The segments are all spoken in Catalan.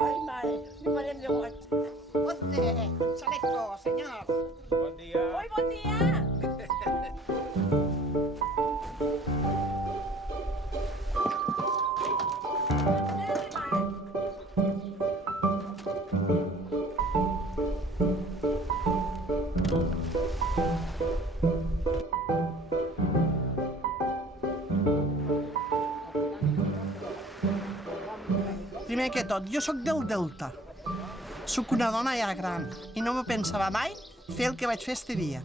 Ai, mare, mi farem de goig. Selecto, senyor. Bon dia. Oi, bon dia! Primer que tot, jo sóc del Delta. Sóc una dona ja gran i no me pensava mai fer el que vaig fer este dia.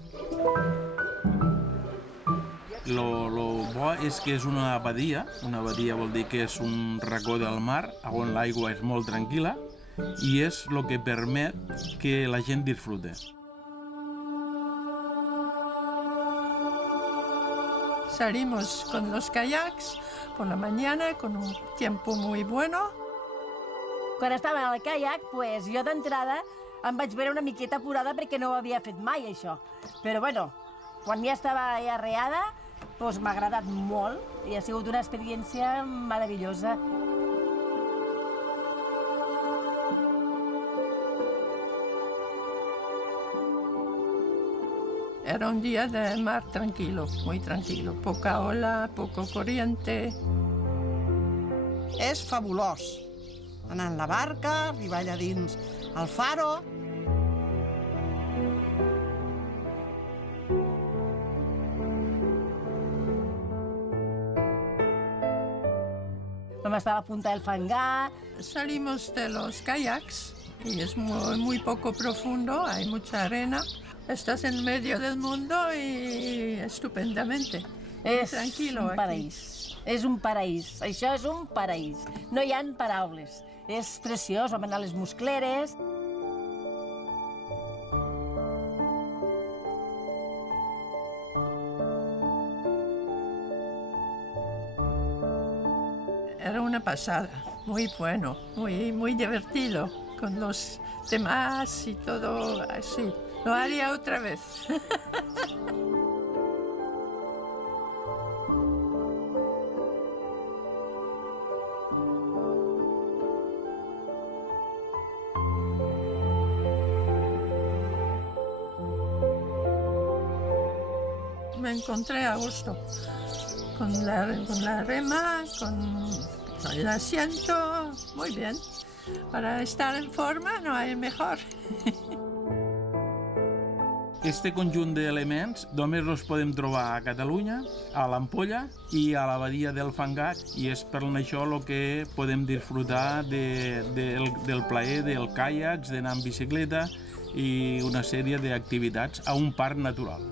Lo bo és que és una abadia vol dir que és un racó del mar on l'aigua és molt tranquil·la i és el que permet que la gent disfrute. Salimos con los kayaks por la mañana con un tiempo muy bueno. Quan estava al caiac, pues, jo d'entrada em vaig veure una miqueta apurada perquè no ho havia fet mai, això. Però, bueno, quan ja estava arreada, pues, m'ha agradat molt i ha sigut una experiència meravellosa. Era un día de mar tranquilo, muy tranquilo. Poca ola, poco corriente. És fabulós. Anar en la barca, arribar allà dins al faro. Vam estar a la punta del Fangar. Salimos de los kayaks y es muy poco profundo, hay mucha arena. Estás en medio del mundo y estupendamente. És Tranquilo, un aquí. paraís. És un paraís. Això és un paraís. No hi ha paraules. És preciós, vam anar a les Muscleres. Era una pasada, muy bueno, muy divertido, con los demás y todo así. Lo haría otra vez. Me encontré a gusto con la rema, con el asiento, muy bien. Para estar en forma no hay mejor. Este conjunt d'elements només els podem trobar a Catalunya, a l'Ampolla i a la badia del Fangar, i és per això el que podem disfrutar del plaer del caiacs, d'anar en bicicleta i una sèrie d'activitats a un parc natural.